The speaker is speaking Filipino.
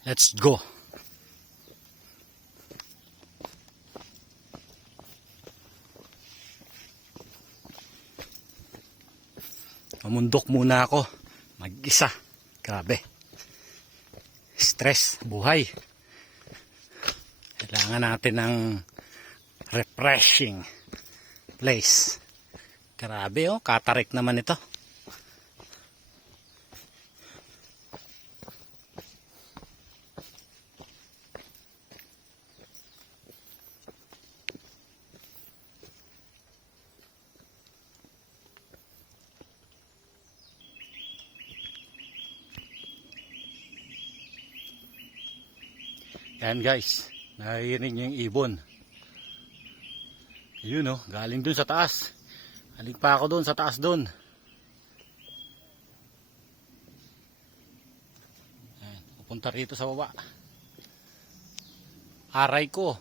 Let's go. Mamundok muna ako. Mag-isa. Grabe. Stress. Buhay. Kailangan natin ng refreshing place. Grabe oh. Katarik naman ito. Yan guys, naririnig nyo yung ibon. Yun oh, galing dun sa taas. Galing pa ako dun sa taas dun. Pupunta rito sa baba. Aray ko.